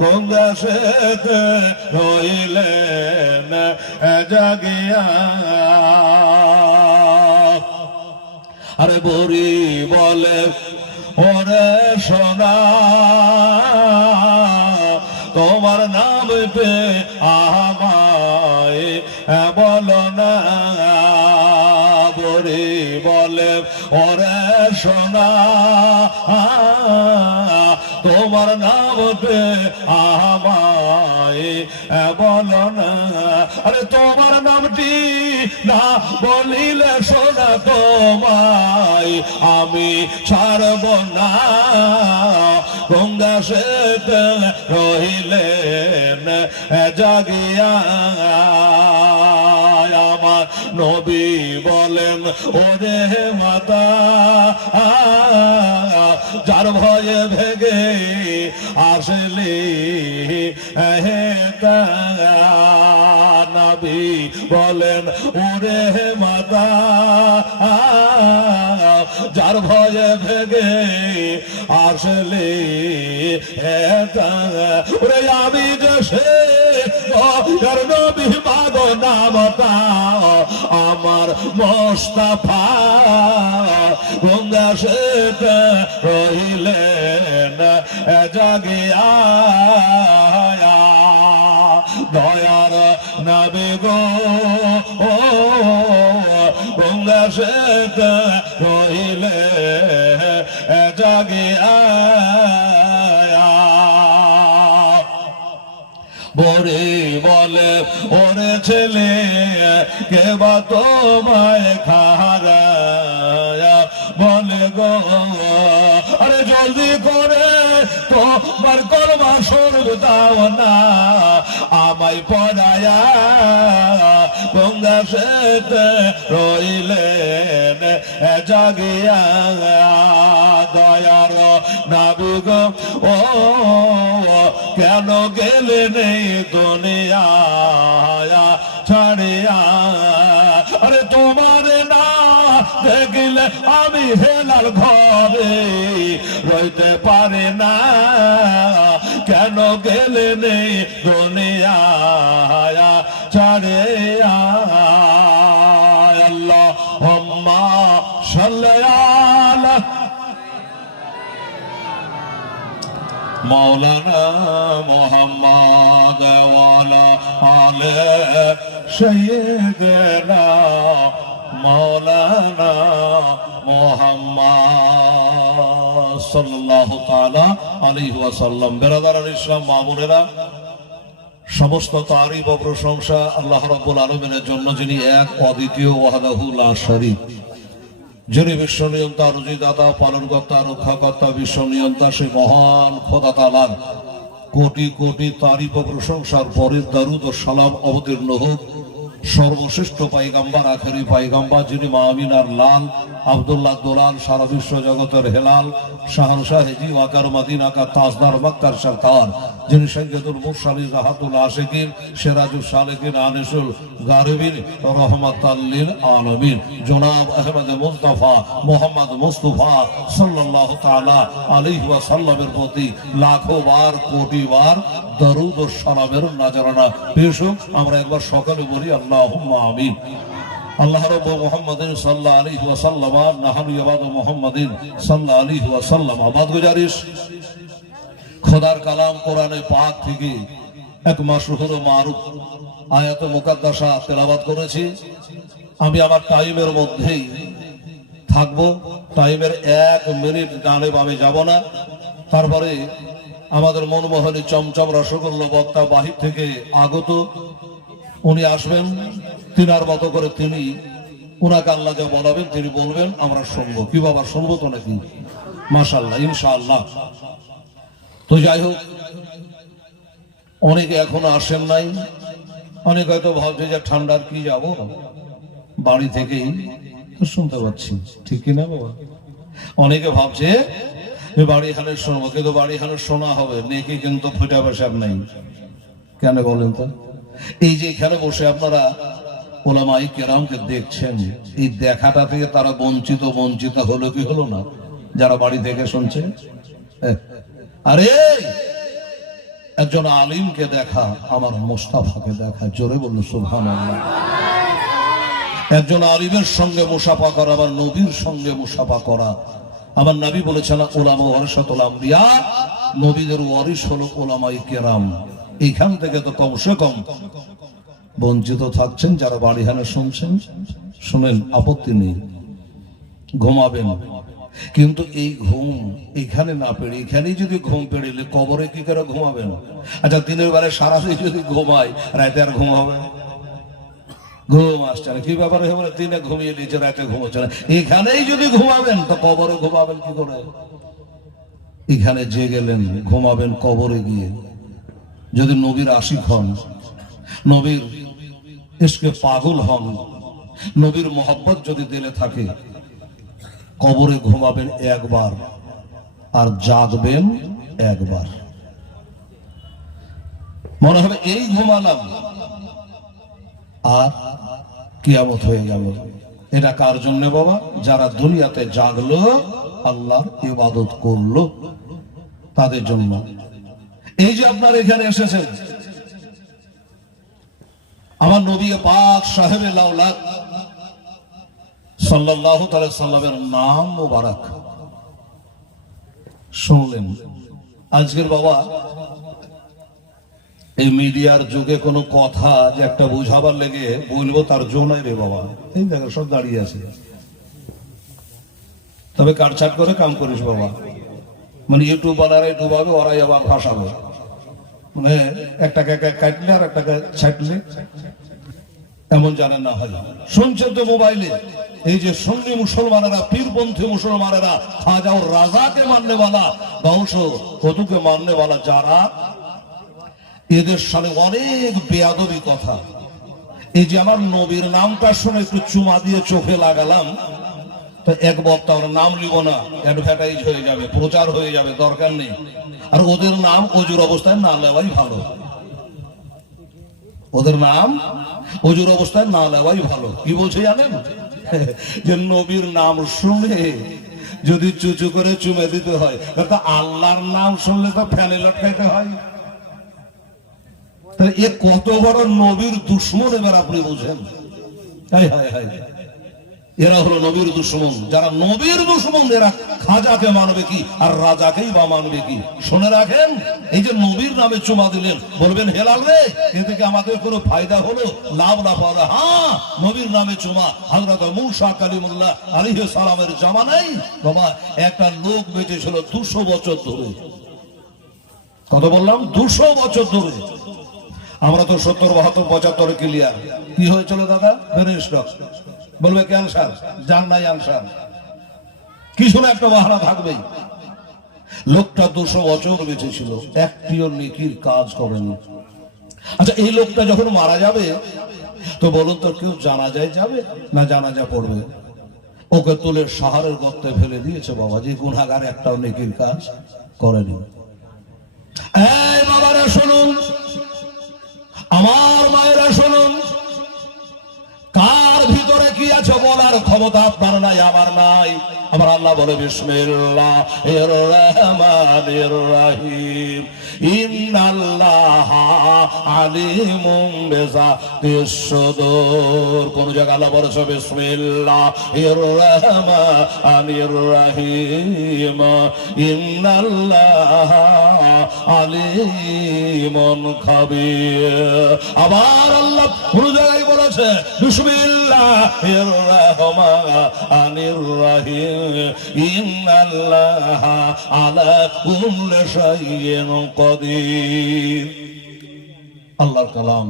বঙ্গাশেতে রইলেন জাগিয়া। আরে বরি বলে ওরে সোনা তোমার নাম পে আমায় বলো না। বরি বলে ওরে সোনা তোমার নাম পে আমায় বলো না। আরে তোমার নামটি না বলিলে সোনা তোমায় আমি ছাড়ব না। গঙ্গা সেতে রহিলেন জাগিয়া। আমার নবী বলেন ওরে মাতা যার ভয়ে ভেগে আসলি নবী বলেন ওরে মাতা যার ভয়ে ভেগে আসলে ওরে আমি যে সে নবী মাগো নামতা আমার মোস্তাফা গঙ্গা সেতে রহিলেন জাগিয়া। দয়ার নবী গো গঙ্গা সেতে রহিলে জাগিয়া। বরে বলে ওরে ছেলে কে বা তোমায় খারা বলে গো আরে জলদি করে তোমার কলমা শরীর দাও না আমায় পড়ায়া। গঙ্গা সেতে রইলেন জাগিয়া। দয়ার নবী গো ও কেন গেলেন এই দুনিয়া ছাড়িয়া। আরে তোমার না দেখলে আমি হেলাল ঘরে রইতে পারে না। কেন গেলেন এই দুনিয়া ছাড়িয়া। আল্লাহুম্মা সাল্লি আলা মৌলানা মুহাম্মদ ওয়ালা আলে সাইয়্যিদিনা মৌলানা মুহাম্মদ সাল্লাল্লাহু তাআলা আলাইহি ওয়াসাল্লাম। বেরাদারান ইসলাম, মামুনেরা, সমস্ত তারিফ ও প্রশংসা আল্লাহ রাব্বুল আলামিনের জন্য, যিনি এক অদ্বিতীয় ওয়াহদাহু লা শারীক, যিনি বিশ্ব নিয়ন্তা, রুজিদাতা, পালনকর্তা, রক্ষাকর্তা, বিশ্ব নিয়ন্তা, সেই মহান খোদা তাআলার কোটি কোটি তারিফ ও প্রশংসার পরে দরুদ ও সালাম অবতীর্ণ হোক সর্বশ্রেষ্ঠ পাইগাম্বার, আখেরি পাইগাম্বার, যিনি মা আমিনার লাল, আব্দুল্লাহ দোলাল, সারা বিশ্ব জগতের হেলাল, শাহনশাহ হেজি ওয়াকার মদিনা কা তাজদার মক্কার সরকার, যিনি সৈয়দুল মুরসালিন, রাহাতুল আশিকিন, সিরাজুল সালেকিন, আনিসুল গারিবিন, রহমাতাল লিল আলামিন, জনাব আহমদ মুস্তাফা মুহাম্মদ মুস্তাফা সাল্লাল্লাহু তাআলা আলাইহি ওয়াসাল্লামের প্রতি লাখো বার কোটি বার দরুদ ও সালামের নাজরানা পেশ হোক। আমরা একবার সকালে বলি আল্লাহুম্মা আমিন। আল্লাহ রাব্বুল মুহাম্মাদিন সাল্লাল্লাহু আলাইহি ওয়াসাল্লাম নাহনু ইবাদু মুহাম্মাদিন সাল্লাল্লাহু আলাইহি ওয়াসাল্লাম। আবাদ গুজারিশ খোদার কালাম কোরআনে পাক থেকে এক মাশহুর মারুফ আয়াত মুকাদ্দাসা তেলাওয়াত করেছি। আমি আমার টাইমের মধ্যেই থাকবো, টাইমের 1 মিনিট ডানে বামে যাব না। তারপরে আমাদের মনমোহনী চমচম রসগোল্লা বক্তা বাহির থেকে আগত, উনি আসবেন, তিনার মতো করে তিনি উনাকে আল্লাহ যা বলাবেন তিনি বলবেন, আমরা শুনবো। কি বাবা, শুনবো তো নাকি? মাশাআল্লাহ, ইনশাআল্লাহ। তো যাই হোক, অনেকে এখনো আসেন নাই, অনেক হয়তো ভাবছে যে ঠান্ডার কি যাব, বাড়ি থেকেই শুনতে পাচ্ছি, ঠিক কিনা বাবা? অনেকে ভাবছে বাড়ি এখানে শোনাবো, কিন্তু বাড়ি এখানে শোনা হবে নেকি, কিন্তু ফুটা বসার নাই। কেন বলেন তো? এই যে এখানে বসে আপনারা ওলামায়ে কেরামকে দেখছেন, এই দেখাটা থেকে তারা বঞ্চিত হলো কি হলো না? যারা বাড়ি থেকে শুনছে, আরে একজন আলিমকে দেখা আমার মুস্তাফাকে দেখা, জোরে বলুন সুবহানাল্লাহ। একজন আলিমের সঙ্গে মুসাফা করা আমার নবীর সঙ্গে মুসাফা করা। আমার নবী বলেছেন উলামা ওয়ারাসাতুল আমবিয়া, নবীদের ওয়ারিস হলো উলামায়ে কেরাম। এইখান থেকে তো কমসে কম বঞ্চিত থাকছেন যারা বাড়ি হানে শুনছেন, শুনেন, আপত্তি নেই, ঘুমাবেন। কিন্তু এই ঘুম এখানে না পেড়ে, এখানেই যদি ঘুম পেড়িলে কবরে কি করে ঘুমাবেন? আচ্ছা দিনের বেলায় সারাদিন যদি ঘুমায়, রাতে আর ঘুম হবে? ঘুম আসছে না, কি ব্যাপারে হবে? দিনে ঘুমিয়ে নিচে, রাতে ঘুমোচ্ছে না। এখানেই যদি ঘুমাবেন তো কবরে ঘুমাবেন কি করে? এখানে যে গেলেন ঘুমাবেন কবরে গিয়ে। যদি নবীর আশিক হন, নবীর ইশকে পাগল হন, নবীর মোহাব্বত যদি দিলে থাকে, কবরে ঘুমাবেন একবার আর জাগবেন একবার। মনে হবে এই ঘুমালাম আর কিয়ামত হয়ে গেল। এটা কার জন্য বাবা? যারা দুনিয়াতে জাগলো, আল্লাহর ইবাদত করলো, তাদের জন্য। এই যে আপনার এখানে এসেছেন, আমার নবী পাক সাহেবে লাউলাদ সাল্লাল্লাহু তাআলা সাল্লামের নাম মুবারক শুনলেন। আজকের বাবা এই মিডিয়ার যুগে কোনো কথা যে একটা বুঝাবার লেগে বলবো তার জো নাই রে বাবা। এই দেখো সব দাঁড়িয়ে আছে, তবে কাটছাট করে কাম করিস বাবা। মানে ইউটিউব বানারা ইউটিউব হবে, ওরাই আবার ভাসাবে। মানে একটাকে কাটলে আর একটাকে ছাটলে এমন জানেন না হয়। শুনছেন তো মোবাইলে, এই যে সুন্নি মুসলমানেরা, পীরপন্থী মুসলমানেরা, খাজা ও রাজাকে মাননে वाला, গাউস ও কুতুবকে মাননে वाला যারা, এদের সাথে অনেক বেয়াদবি কথা। এই যে আমার নবীর নামটা শুনে একটু চুমা দিয়ে চোখে লাগালাম, তো এক বক্তা ওর নাম লিব না, অ্যাডভার্টাইজ হয়ে যাবে, প্রচার হয়ে যাবে, দরকার নেই। আর ওদের নাম অজুর অবস্থায় না নেওয়াই ভালো। ওদের নাম অজুর অবস্থায় না নেওয়াই ভালো। কি বলছে জানেন? যে নবীর নাম শুনে যদি চুচু করে চুমে দিতে হয়, তো আল্লাহর নাম শুনলে তো ফ্যানে লটকাইতে হয়। তাহলে এ কত বড় নবীর দুশ্মন এবার আপনি বুঝেন। হায় হায় হায়, এরা হলো নবীর দুশ্মন। যারা নবীর দুশ্মন এরা খাজাকে মানবে কি আর রাজাকেই বা মানবে কি? শুনে রাখেন, এই যে নবীর নামে চুমা দিলেন, বলবেন হেলাল রে, এ থেকে আমাদের কোনো ফায়দা হলো, লাভ না পাওয়া? হ্যাঁ, নবীর নামে চুমা হযরত মূসা কালিমুল্লাহ আলাইহিস সালামের জামানায় বাবা একটা লোক বেঁচে ছিল 200 বছর ধরে। কত বললাম? 200 বছর ধরে। আমরা তো 70, 72, 75 ক্লিয়ার। কি হয়েছিল দাদা? Brain stroke. বলবে ক্যান্সার, জান নাই আনসার, কিছু না একটা বাহানা থাকবেই। লোকটা 200 বছর বেঁচে ছিল, একটিও নেকির কাজ করেনি। আচ্ছা এই লোকটা যখন মারা যাবে, তো বলুন তো কেউ জানাজায় যাবে না জানাজা পড়বে? ওকে তুলে সাহারের গর্তে ফেলে দিয়েছে বাবা, যে গুনাহগার একটাও নেকির কাজ করেনি। এই বাবারা শুনুন, আমার মায়েরা শুনুন, কার ভিতরে কি আছে বলার ক্ষমতা আপনার নাই, আমার নাই। আমার আল্লাহ বলে বিসমিল্লাহির রহমানির রহিম, ইন্নাল্লাহা আলিমুম বিযাতিস সুদূর। কোন জায়গায় আল্লাহ বলেছে বিসমিল্লাহির রহমানির রহিম, ইন্নাল্লাহা আলিমুন খাবীর। আবার আল্লাহ কোন জায়গায় বলেছে বিসমিল্লাহির রহমানির রহিম, ইন্নাল্লাহা আলা কুল্লি শাইইন কাদির। আল্লাহর কালাম।